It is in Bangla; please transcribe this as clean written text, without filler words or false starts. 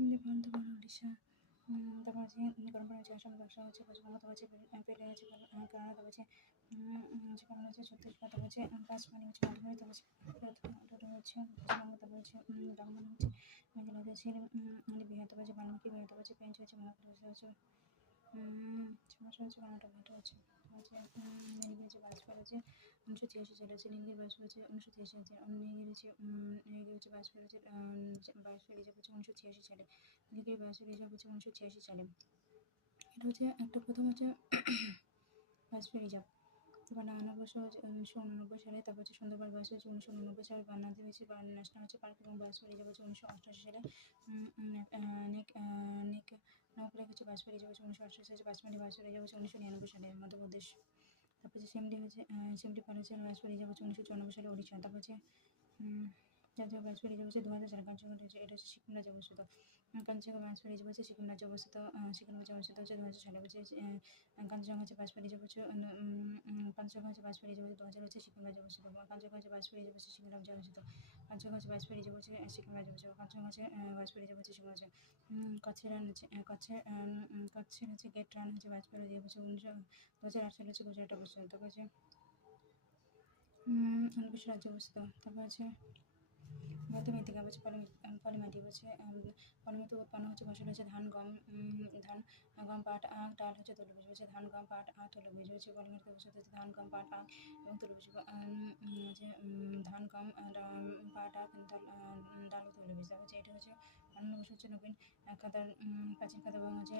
সিমলি পান, তারপর উড়িষ্যা, তারপর হচ্ছে গরম পানি হচ্ছে আসাম, ব্যবসা হচ্ছে পশ্চিমবঙ্গ, তারপর হচ্ছে পেলে হচ্ছে কেরালা, তারপর হচ্ছে কেরালা হচ্ছে ছত্তিশগড়, তারপর হচ্ছে পাঁচ পানি হচ্ছে মাধ্যমিক, তারপর হচ্ছে টোটো হচ্ছে পশ্চিমবঙ্গ, তারপর হচ্ছে ডাকমান হচ্ছে মেঘালয়, হচ্ছে বিহার, তারপর হচ্ছে বাল্মীকি বিহার, তারপর হচ্ছে পেঞ্চ হচ্ছে মহারাষ্ট্র হচ্ছে সমস্যা হচ্ছে কর্ণাটক, এটা হচ্ছে নীলগিরি হচ্ছে বাজপেয়ী হচ্ছে 1986 সালে হচ্ছে নীলগিরি বাজপেয়ী হচ্ছে 1986 সালে নীলগিরি হচ্ছে বাজপেয়ী হচ্ছে বাজপেয়ী রিজার্ভ হচ্ছে 1986 সালে নীলগিরি বাজপেয়ী রিজার্ভ হচ্ছে 1986 সালে। এটা হচ্ছে একটা প্রথম হচ্ছে বাজপেয়ী রিজার্ভ। তারপর 1989 সালে, তারপর হচ্ছে সুন্দরবন বাজপেয়ী হচ্ছে 1989 সালে, বান্নাতে হচ্ছে ন্যাশনাল হচ্ছে পার্ক এবং বাজপেয়ী রিজার্ভ হচ্ছে 1988 সালে। নেক নকলেক হচ্ছে বাজপেয়ী রিজার্ভ হচ্ছে 1988 সালে, বাজপেয়ী বাজপেয়ী রিজার্ভ হচ্ছে 1999 সালে মধ্যপ্রদেশ। তারপর হচ্ছে সিমলি পাল হচ্ছে বাজপেয়ী রিজার্ভ হচ্ছে 1994 সালে উড়িষ্যা। তারপর হচ্ছে জাতীয় বাজপেয়ী রিজার্ভ হচ্ছে 2004, কাঞ্চনজঙ্ঘা হচ্ছে এটা হচ্ছে সিকিম রাজ্যে অবস্থিত। কাঞ্চনজঙ্ঘা বাজপেয়ী রিজার্ভ হচ্ছে সিকিম রাজ্যে অবস্থিত, সিকিম রাজ্যে অবস্থিত হচ্ছে 2000 সালে হচ্ছে কাঞ্চনজঙ্ঘা হচ্ছে বাজপেয়ী রিজার্ভ হচ্ছে কাঞ্চনজঙ্ঘা হচ্ছে বাজপেয়ী রিজার্ভ হচ্ছে 2000 হচ্ছে সিকিম রাজ্যে অবস্থিত। কাঞ্চনজঙ্ঘা হচ্ছে বাজপেয়ী রিজার্ভ হচ্ছে সিকিম রাজ্যে অবস্থিত। কাঞ্চনজঙ্ঘা হচ্ছে বাজপেয়ী রিজার্ভ হচ্ছে সিকিম রাজ্যে অবস্থিত। কাঞ্চনজঙ্ঘা হচ্ছে বাজপেয়ী রিজার্ভ হচ্ছে সিকিম রাজ্যে। কচ্ছের রান হচ্ছে কচ্ছের হচ্ছে গেট রান হচ্ছে বাজপেয়ী রিজার্ভ হচ্ছে 2008 সালে হচ্ছে গুজরাটে অবস্থিত। তারপর হচ্ছে অন্ধ্রপ্রদেশ রাজ্যে অবস্থিত। তারপর হচ্ছে ভারতের মৃত্তিকা হচ্ছে পলিমাটি হচ্ছে পলিমাটি উৎপন্ন হচ্ছে ফসল হচ্ছে ধান, গম, পাট, আখ, ডাল হচ্ছে তৈলবীজ হচ্ছে ধান, গম, পাট, আখ, তৈলবীজ হচ্ছে পলিমাটিতে অবস্থিত হচ্ছে ধান, গম, পাট, আখ এবং তৈলবীজ হচ্ছে ধান, গম, পাট, আখ, ডাল ও তৈলবীজ। তারপর হচ্ছে এটা হচ্ছে অন্যান্য বছর হচ্ছে নবীন খাতার প্রাচীন খাতা এবং হচ্ছে